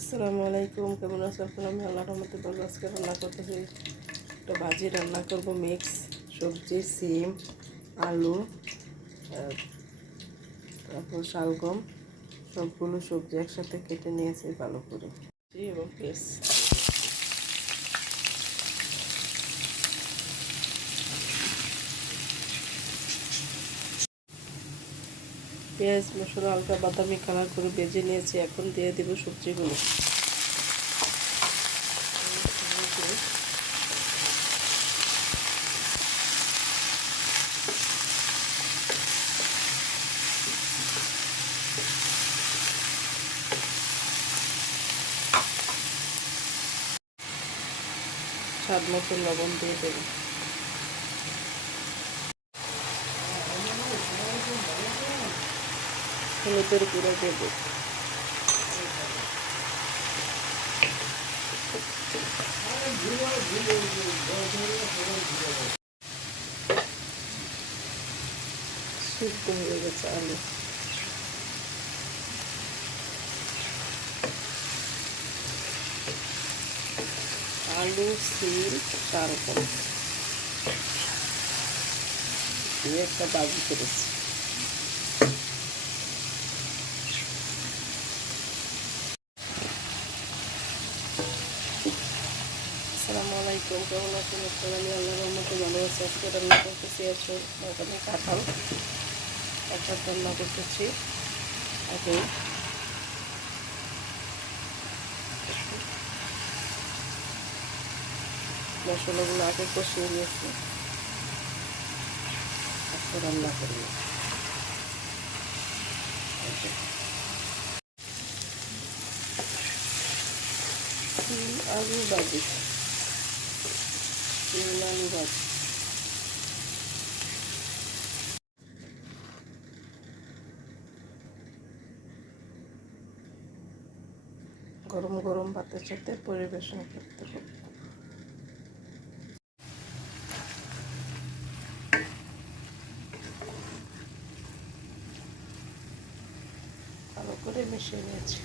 আসসালামু আলাইকুম, কেমন আছো? আপনারা আমি আল্লাহ রহমতে বলব আজকে রান্না করতে চাই একটা ভাজি রান্না করব, মিক্স সবজি, সিম, আলু তারপর শালগম, সবগুলো সবজি একসাথে কেটে নিয়েছি ভালো করে। এবং পেঁয়াজ পেঁয়াজ মশলা হালকা বাদামি কালার করে ভেজে নিয়েছি। এখন দিয়ে দেবো সবজিগুলো। স্বাদ মতো লবণ দিয়ে দেবো। হলুদের গুঁড়ো দেবো। সিদ্ধ হয়ে গেছে আলু। আলু সিল চারকম দিয়ে একটা বাজি করেছি। আসসালামু আলাইকুম, কেমন আছেন? আমি আল্লাহ রহমতে ভালো আছি। আজকে রান্না করতেছি আসো আমি কাঁঠাল। কাঁঠাল রান্না করতেছি। আগে মশলাগুলো আগে কষিয়ে নিয়েছি। আজকে রান্না করব। আলু ভাজি আলু ভাজি গরম গরম ভাতের সাথে পরিবেশন করতে ভালো করে মিশিয়ে নিয়েছি।